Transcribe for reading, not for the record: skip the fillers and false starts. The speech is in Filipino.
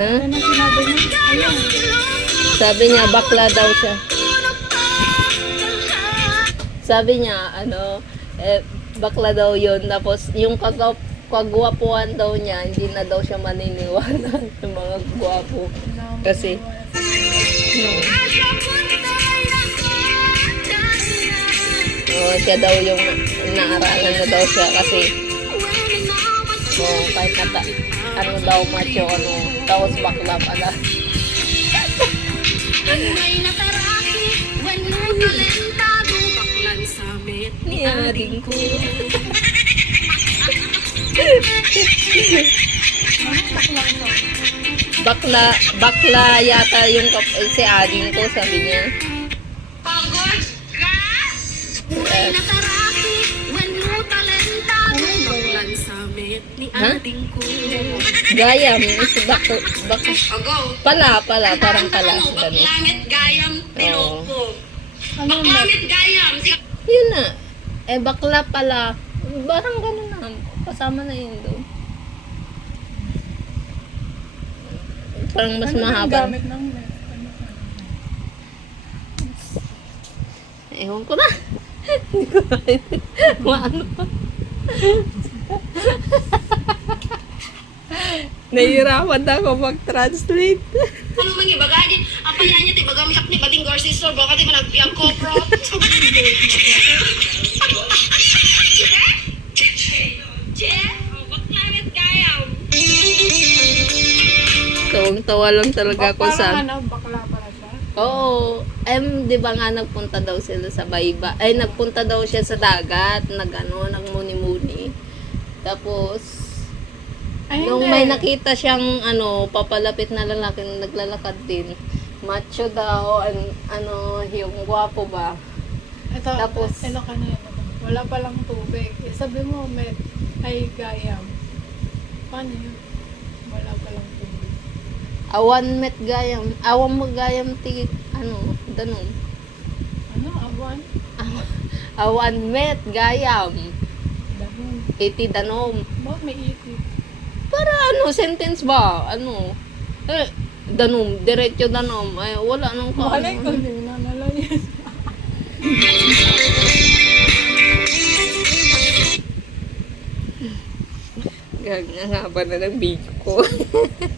Ha? Ano sinabi niya? Ayun. Sabi niya, bakla daw siya. Sabi niya, bakla daw yun. Tapos, yung kagwapuan daw niya, hindi na daw siya maniniwala sa mga gwapo. Kasi, siya daw yung naaralan na daw siya kasi kahit ano daw macho, tapos bakla pala. Ni ading ko. Bakla yata yung si ading ko, sabi niya. Pagod ka! Buhay na karaki, when mo talenta mo baklan samit ni ading ko. Gayam, pala, parang pala. Baklangit gayam, piloko. Ano na? Baklangit gayam, Yun na. Bakla pala. Parang gano'n na. Kasama na yun doon. Parang mas Ano yung mahaba. gamit ng net? Ewan ko na. Hindi ko na. Maano. Nahihirapan na ako mag-translate. ano man yung bagay, apa yan niya, tibaga misak ni Bading Garcia Store, baka di managpiyang kopro. Baklangit gayam. Tawang-tawa lang talaga ako sa... Parang bakla pala siya. Oo. Di ba nga nagpunta daw sila sa Bayba? Ay, nagpunta daw siya sa dagat. Nagmuni-muni. Tapos, Ay, nung hindi. may nakita siyang, papalapit na lalaki na naglalakad din. Macho daw, yung gwapo ba? Ito, Tapos- ano ka na yun? Wala palang tubig. Sabi mo, ay gayam. Paano yun? Wala palang tubig. Awan met gayam. Awan mo gayam ti, danom. Ano? Awan? Awan met gayam. Dahon. Iti danom. Bakit may iti? Para sentence ba? Danom, diretso danom. Ay, wala nang Malay ko, hindi mo nanalayas. Gag, nga ba na ng video ko?